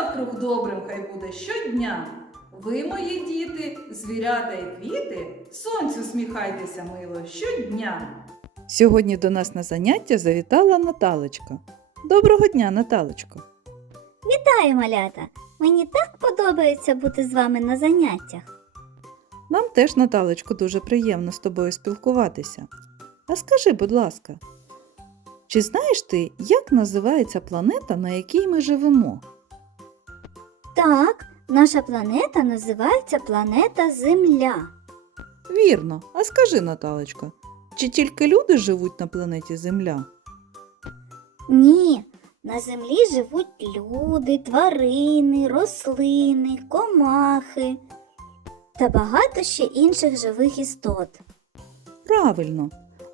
навкруг добрим хай буде щодня. Ви, мої діти, звірята і квіти, сонцю сміхайтеся мило щодня. Сьогодні до нас на заняття завітала Наталочка. Доброго дня, Наталочко. Вітаю, малята! Мені так подобається бути з вами на заняттях. Нам теж, Наталочко, дуже приємно з тобою спілкуватися. А скажи, будь ласка, чи знаєш ти, як називається планета, на якій ми живемо? Так, наша планета називається планета Земля. Вірно, а скажи, Наталочко, чи тільки люди живуть на планеті Земля? Ні, на землі живуть люди, тварини, рослини, комахи та багато ще інших живих істот. Правильно.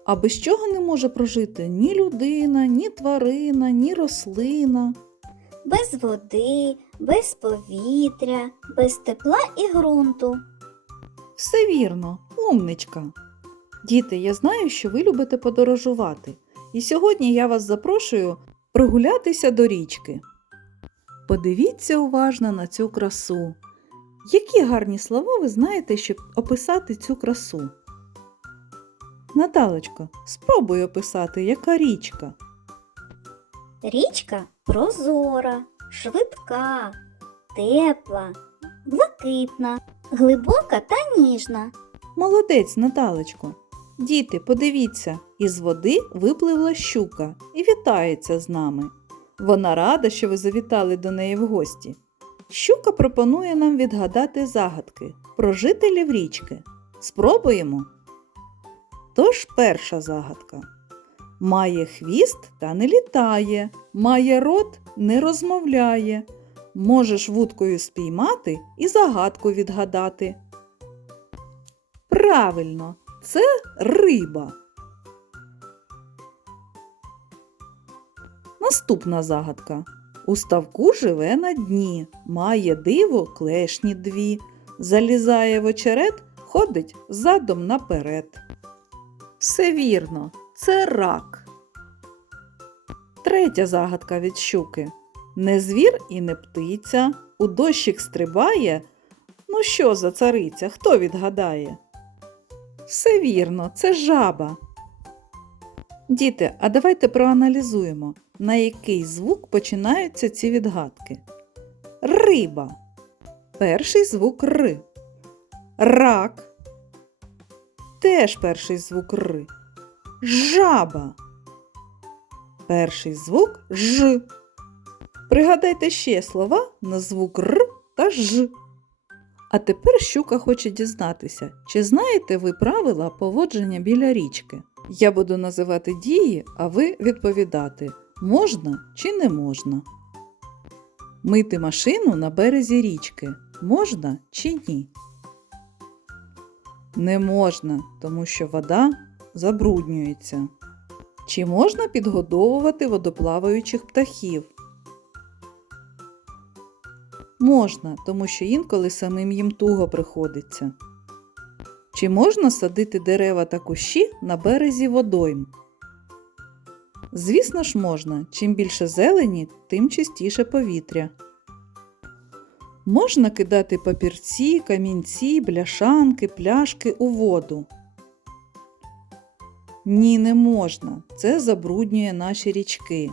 А без чого не може прожити ні людина, ні тварина, ні рослина. Без води, без повітря, без тепла і ґрунту. Все вірно, умничка. Діти, я знаю, що ви любите подорожувати, і сьогодні я вас запрошую прогулятися до річки. Подивіться уважно на цю красу. Які гарні слова ви знаєте, щоб описати цю красу? Наталочко, спробуй описати, яка річка. Річка прозора, швидка, тепла, блакитна, глибока та ніжна. Молодець, Наталочко. Діти, подивіться, із води випливла щука і вітається з нами. Вона рада, що ви завітали до неї в гості. Щука пропонує нам відгадати загадки про жителів річки. Спробуємо. Тож перша загадка. Має хвіст та не літає, має рот, не розмовляє. Можеш вудкою спіймати і загадку відгадати. Правильно, це риба. Наступна загадка. У ставку живе на дні, має диво клешні дві, залізає в очерет, ходить задом наперед. Все вірно, це рак. Третя загадка від щуки. Не звір і не птиця, у дощик стрибає. Ну що за цариця, хто відгадає? Все вірно, це жаба. Діти, а давайте проаналізуємо, на який звук починаються ці відгадки. Риба. Перший звук Р. Рак. Теж перший звук Р. Жаба. Перший звук Ж. Пригадайте ще слова на звук Р та Ж. А тепер щука хоче дізнатися, чи знаєте ви правила поводження біля річки? Я буду називати дії, а ви відповідати, можна чи не можна. Мити машину на березі річки можна чи ні? Не можна, тому що вода забруднюється. Чи можна підгодовувати водоплаваючих птахів? Можна, тому що інколи самим їм туго приходиться. Чи можна садити дерева та кущі на березі водойм? Звісно ж можна. Чим більше зелені, тим чистіше повітря. Можна кидати папірці, камінці, бляшанки, пляшки у воду. Ні, не можна. Це забруднює наші річки.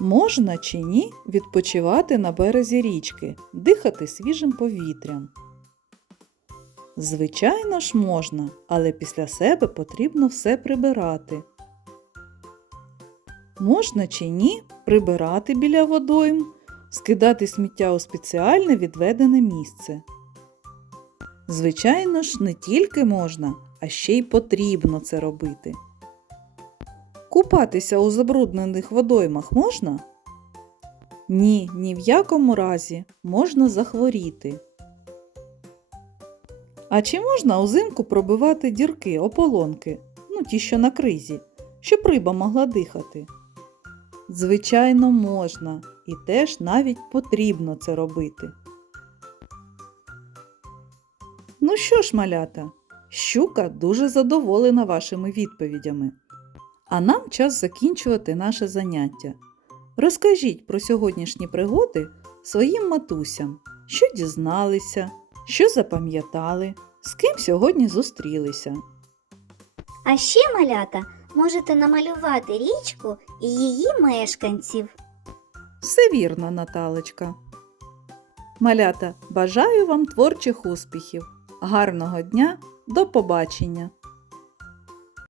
Можна чи ні відпочивати на березі річки, дихати свіжим повітрям? Звичайно ж можна, але після себе потрібно все прибирати. Можна чи ні прибирати біля водойм, скидати сміття у спеціальне відведене місце. Звичайно ж, не тільки можна, а ще й потрібно це робити. Купатися у забруднених водоймах можна? Ні, ні в якому разі можна захворіти. А чи можна узимку пробивати дірки, ополонки, ну ті, що на кризі, щоб риба могла дихати? Звичайно, можна, і теж навіть потрібно це робити. Ну що ж, малята, щука дуже задоволена вашими відповідями. А нам час закінчувати наше заняття. Розкажіть про сьогоднішні пригоди своїм матусям, що дізналися, що запам'ятали, з ким сьогодні зустрілися. А ще, малята, можете намалювати річку і її мешканців. Все вірно, Наталочка. Малята, бажаю вам творчих успіхів. Гарного дня, до побачення!